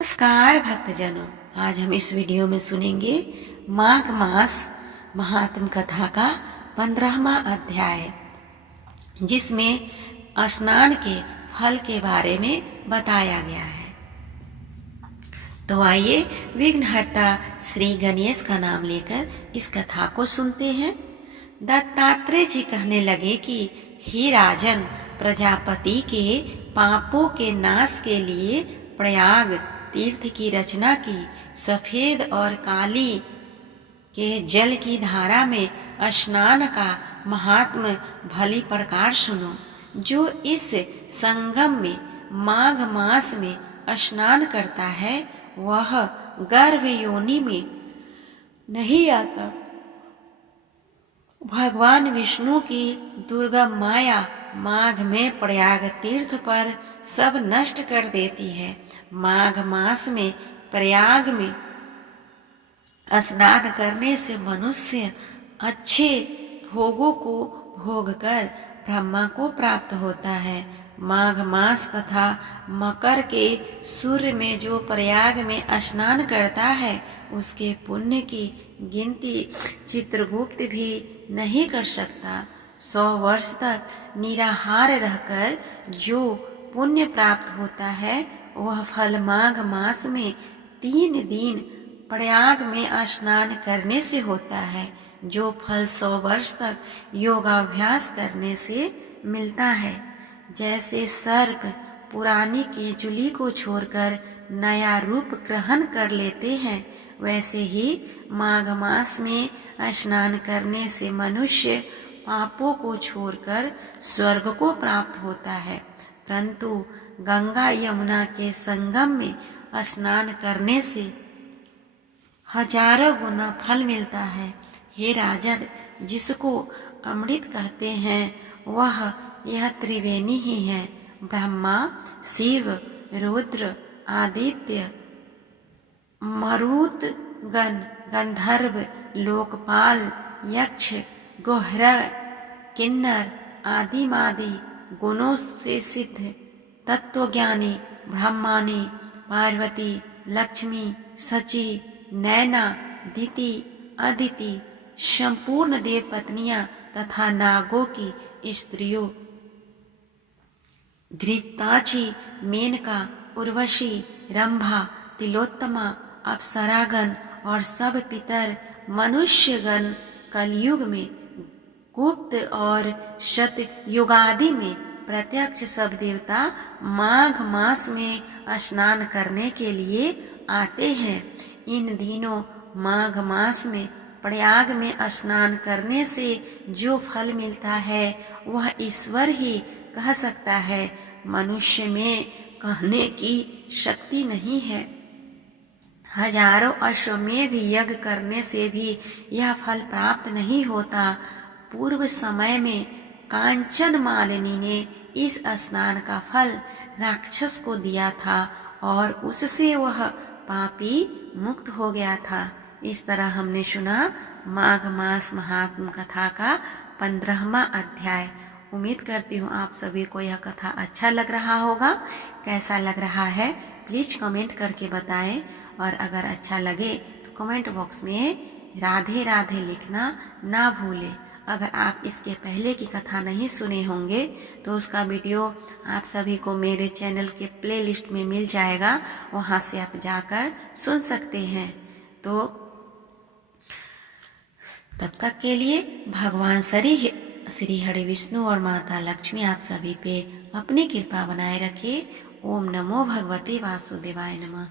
नमस्कार भक्तजनों, आज हम इस वीडियो में सुनेंगे माघ मास महात्म कथा का 15वां अध्याय, जिसमें स्नान के फल के बारे में बताया गया है। तो आइए विघ्नहर्ता श्री गणेश का नाम लेकर इस कथा को सुनते हैं। दत्तात्रेय जी कहने लगे कि हे राजन, प्रजापति के पापों के नाश के लिए प्रयाग तीर्थ की रचना की। सफेद और काली के जल की धारा में स्नान का महात्म भली प्रकार सुनो। जो इस संगम में माघ मास में स्नान करता है वह गर्भ योनि में नहीं आता। भगवान विष्णु की दुर्गम माया माघ में प्रयाग तीर्थ पर सब नष्ट कर देती है। माघ मास में प्रयाग में स्नान करने से मनुष्य अच्छे भोगों को भोगकर ब्रह्मा को प्राप्त होता है। माघ मास तथा मकर के सूर्य में जो प्रयाग में स्नान करता है उसके पुण्य की गिनती चित्रगुप्त भी नहीं कर सकता। 100 वर्ष तक निराहार रहकर जो पुण्य प्राप्त होता है वह फल माघ मास में 3 दिन प्रयाग में स्नान करने से होता है। जो फल 100 वर्ष तक योगाभ्यास करने से मिलता है। जैसे सर्प पुरानी केजुली को छोड़कर नया रूप ग्रहण कर लेते हैं, वैसे ही माघ मास में स्नान करने से मनुष्य पापों को छोड़कर स्वर्ग को प्राप्त होता है। परंतु गंगा यमुना के संगम में स्नान करने से हजारों गुना फल मिलता है। हे राजन, जिसको अमृत कहते हैं वह यह त्रिवेणी ही है। ब्रह्मा, शिव, रुद्र, आदित्य, मरुत गण, गंधर्व, लोकपाल, यक्ष, गोहरा, किन्नर आदि मादि गुणों से सिद्ध तत्वज्ञानी ब्रह्मानी, पार्वती, लक्ष्मी, सची, नैना, दिति, अदिति, संपूर्ण देव पत्नियां तथा नागों की स्त्रियों, घृताची, मेनका, उर्वशी, रंभा, तिलोत्तमा, अप्सरागण और सब पितर मनुष्यगण कलयुग में, गुप्त और शतयुगादि में प्रत्यक्ष सब देवता माघ मास में स्नान करने के लिए आते हैं। इन दिनों माघ मास में प्रयाग में स्नान करने से जो फल मिलता है वह ईश्वर ही कह सकता है। मनुष्य में कहने की शक्ति नहीं है। हजारों अश्वमेध यज्ञ करने से भी यह फल प्राप्त नहीं होता। पूर्व समय में कांचन मालिनी ने इस स्नान का फल राक्षस को दिया था और उससे वह पापी मुक्त हो गया था। इस तरह हमने सुना माघ मास महात्म कथा का 15वां अध्याय। उम्मीद करती हूँ आप सभी को यह कथा अच्छा लग रहा होगा। कैसा लग रहा है प्लीज कमेंट करके बताएं, और अगर अच्छा लगे तो कमेंट बॉक्स में राधे राधे लिखना ना भूलें। अगर आप इसके पहले की कथा नहीं सुने होंगे तो उसका वीडियो आप सभी को मेरे चैनल के प्लेलिस्ट में मिल जाएगा, वहां से आप जाकर सुन सकते हैं। तो तब तक के लिए भगवान श्री हरि विष्णु और माता लक्ष्मी आप सभी पे अपनी कृपा बनाए रखे। ओम नमो भगवते वासुदेवाय नमः।